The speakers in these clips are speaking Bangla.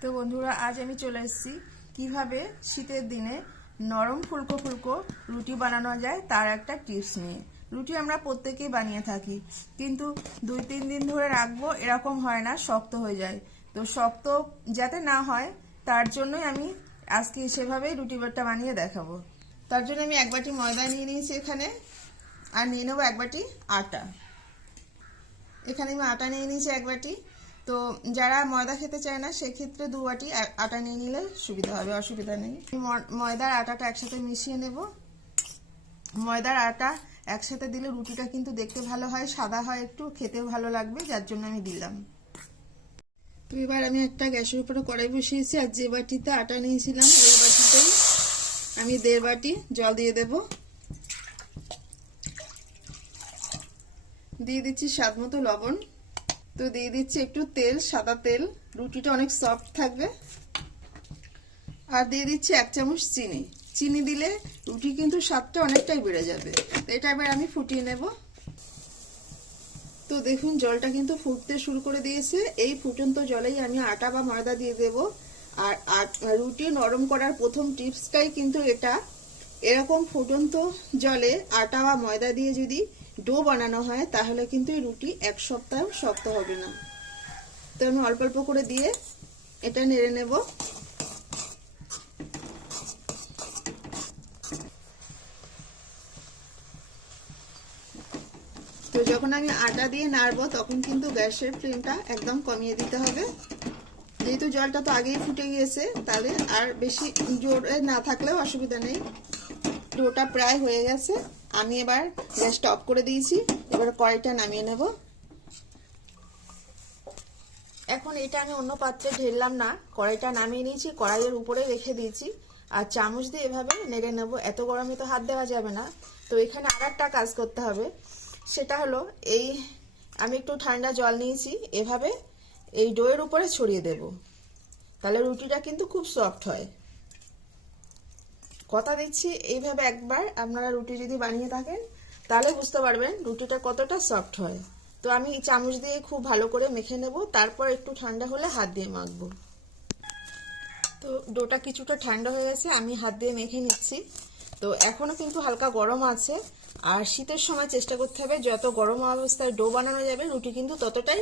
তো বন্ধুরা, আজ আমি চলে এসেছি কিভাবে শীতের দিনে নরম ফুলকো ফুলকো রুটি বানানো যায় তার একটা টিপস নিয়ে। রুটি আমরা প্রত্যেকেই বানিয়ে থাকি, কিন্তু 2-3 দিন ধরে রাখবো এরকম হয় না, শক্ত হয়ে যায়। তো শক্ত যাতে না হয় তার জন্যই আমি আজকে সেভাবেই রুটি বাটটা বানিয়ে দেখাবো। তার জন্য আমি 1 বাটি ময়দা নিয়ে নিয়েছি এখানে, আর নিয়ে নেবো 1 বাটি আটা। এখানে আমি আটা নিয়ে নিয়েছি 1 বাটি। তো যারা ময়দা খেতে চায় না সেক্ষেত্রে 2 বাটি আটা নিয়ে নিলে সুবিধা হবে, অসুবিধা নেই। ময়দার আটাটা একসাথে মিশিয়ে নেব। ময়দার আটা একসাথে দিলে রুটিটা কিন্তু দেখতে ভালো হয়, সাদা হয়, একটু খেতেও ভালো লাগবে, যার জন্য আমি দিলাম। তো এবার আমি একটা গ্যাসের উপরে কড়াই বসিয়েছি, আর যে বাটিতে আটা নিয়েছিলাম ওই বাটিতেই আমি 1.5 বাটি জল দিয়ে দেব। দিয়ে দিচ্ছি স্বাদ মতো লবণ। তো দিয়ে দিচ্ছি একটু তেল, সাদা তেল, রুটিটা অনেক সফট থাকবে। আর দিয়ে দিচ্ছি 1 চামচ চিনি। চিনি দিলে রুটি কিন্তু স্বাদটা অনেকটাই বেড়ে যাবে। তো এটা এবার আমি ফুটিয়ে নেব। তো দেখুন জলটা কিন্তু ফুটতে শুরু করে দিয়েছে। এই ফুটন্ত জলেই আমি আটা বা ময়দা দিয়ে দেব। আর রুটি নরম করার প্রথম টিপসটাই কিন্তু এটা। এরকম ফুটন্ত জলে আটা বা ময়দা দিয়ে যদি ডো বানানো হয় তাহলে কিন্তু এই রুটি 1 সপ্তাহ শক্ত হবে না। তো আমি অল্প অল্প করে দিয়ে এটা নেড়ে নেব। তো যখন আমি আটা দিয়ে নাড়বো তখন কিন্তু গ্যাসের ফ্লেমটা একদম কমিয়ে দিতে হবে। যেহেতু জলটা তো আগেই ফুটে গিয়েছে, তাহলে আর বেশি জোরে না থাকলেও অসুবিধা নেই। ডোটা প্রায় হয়ে গেছে, আমি এবার গ্যাসটা অফ করে দিয়েছি। এবার কড়াইটা নামিয়ে নেব। এখন এটা আমি অন্য পাত্রে ঢেললাম না, কড়াইটা নামিয়ে নিয়েছি, কড়াইয়ের উপরে রেখে দিয়েছি। আর চামচ দিয়ে এভাবে নেড়ে নেব। এত গরমে তো হাত দেওয়া যাবে না। তো এখানে আর একটা কাজ করতে হবে, সেটা হলো এই আমি একটু ঠান্ডা জল নিয়েছি, এভাবে এই ডোয়ের উপরে ছড়িয়ে দেব। তাহলে রুটিটা কিন্তু খুব সফট হয়। কথা দিচ্ছি, এইভাবে একবার আপনারা রুটি যদি বানিয়ে থাকেন তাহলে বুঝতে পারবেন রুটিটা কতটা সফট হয়। তো আমি চামচ দিয়ে খুব ভালো করে মেখে নেব, তারপর একটু ঠান্ডা হলে হাত দিয়ে মাখবো। তো ডোটা কিছুটা ঠান্ডা হয়ে গেছে, আমি হাত দিয়ে মেখে নিচ্ছি। তো এখনো কিন্তু হালকা গরম আছে। আর শীতের সময় চেষ্টা করতে হবে যত গরম অবস্থায় ডো বানানো যাবে রুটি কিন্তু ততটাই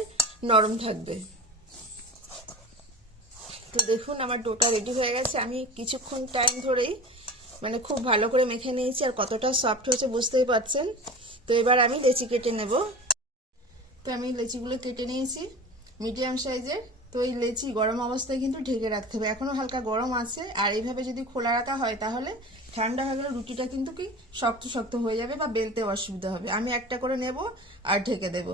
নরম থাকবে। তো দেখুন আমার ডোটা রেডি হয়ে গেছে। আমি কিছুক্ষণ টাইম ধরেই খুব ভালো করে মেখে নিয়েছি, আর কতটা সফট হয়েছে বুঝতেই পারছেন। তো এবার আমি লেচি কেটে নেব। তো আমি লেচিগুলো কেটে নিয়েছি মিডিয়াম সাইজের। তো এই লেচি গরম অবস্থায় কিন্তু ঢেকে রাখতে হবে, এখনো হালকা গরম আছে। আর এইভাবে যদি খোলা রাখা হয় তাহলে ঠান্ডা হয়ে গেলে রুটিটা কিন্তু কি শক্ত শক্ত হয়ে যাবে বা বেলতে অসুবিধা হবে। আমি একটা করে নেব আর ঢেকে দেব।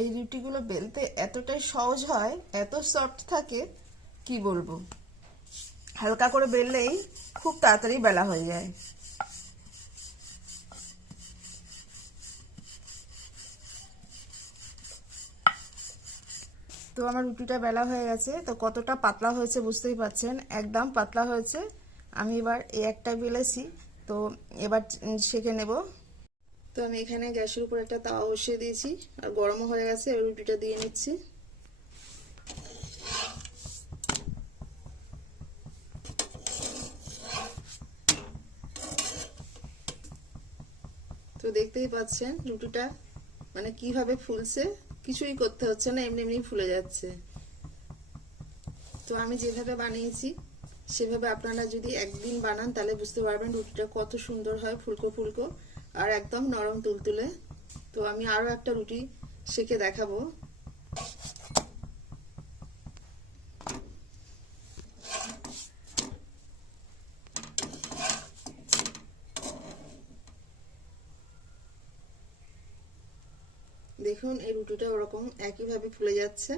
এই রুটিগুলো বেলতে এতটাই সহজ হয়, এত সফট থাকে কি বলবো। হালকা করে বেললেই খুব তাড়াতাড়ি বেলা হয়ে যায়। তো আমার রুটিটা বেলা হয়ে গেছে। তো কতটা পাতলা হয়েছে বুঝতেই পারছেন, একদম পাতলা হয়েছে। আমি এবার এই একটা বেলেছি, তো এবার সেঁকে নেব। তো আমি এখানে গ্যাসের উপর একটা তাওয়া বসিয়ে দিয়েছি, আর গরমও হয়ে গেছে। এবার রুটিটা দিয়ে নিচ্ছি। তো দেখতেই পাচ্ছেন রুটিটা কিভাবে ফুলছে, কিছুই করতে হচ্ছে না, এমনি এমনি ফুলে যাচ্ছে। তো আমি যেভাবে বানিয়েছি সেভাবে আপনারা যদি একদিন বানান তাহলে বুঝতে পারবেন রুটিটা কত সুন্দর হয়, ফুলকো ফুলকো আর একদম নরম তুলতুলে। তো আমি আরো একটা রুটি সেঁকে দেখাবো। দেখুন এই রুটিটা ওরকম একইভাবে ফুলে যাচ্ছে।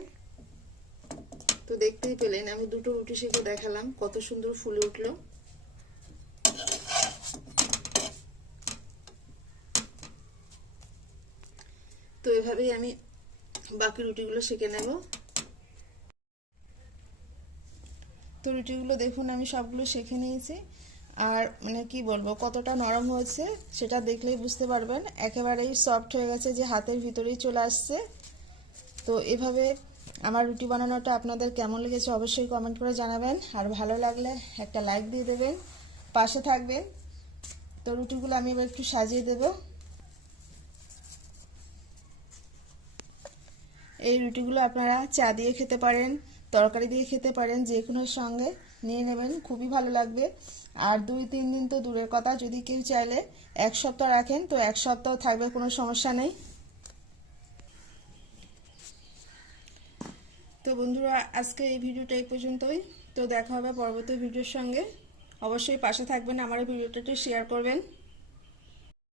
তো দেখতেই পেলেন আমি দুটো রুটি সেঁকে দেখালাম, কত সুন্দর ফুলে উঠলো। তো এভাবেই আমি বাকি রুটিগুলো সেঁকে নেব। তো রুটিগুলো দেখুন আমি সবগুলো সেঁকে নিয়েছি। আর কি বলবো কতটা নরম হয়েছে সেটা দেখলেই বুঝতে পারবেন, একেবারেই সফট হয়ে গেছে, যে হাতের ভিতরেই চলে আসছে। তো এভাবে আমার রুটি বানানোটা আপনাদের কেমন লেগেছে অবশ্যই কমেন্ট করে জানাবেন, আর ভালো লাগলে একটা লাইক দিয়ে দেবেন, পাশে থাকবেন। তো রুটিগুলো আমি এবার একটু সাজিয়ে দেব। এই রুটিগুলো আপনারা চা দিয়ে খেতে পারেন, তরকারি দিয়ে খেতে পারেন, যে কোনোর সঙ্গে নিয়ে নেবেন, খুবই ভালো লাগবে। আর 2-3 দিন তো দূরের কথা, যদি কেউ চাইলে 1 সপ্তাহ রাখেন তো 1 সপ্তাহ থাকবে, কোনো সমস্যা নেই। তো বন্ধুরা, আজকে এই ভিডিওটা এই পর্যন্তই। তো দেখা হবে পরবর্তী ভিডিওর সঙ্গে। অবশ্যই পাশে থাকবেন, আমার এই ভিডিওটা একটু শেয়ার করবেন।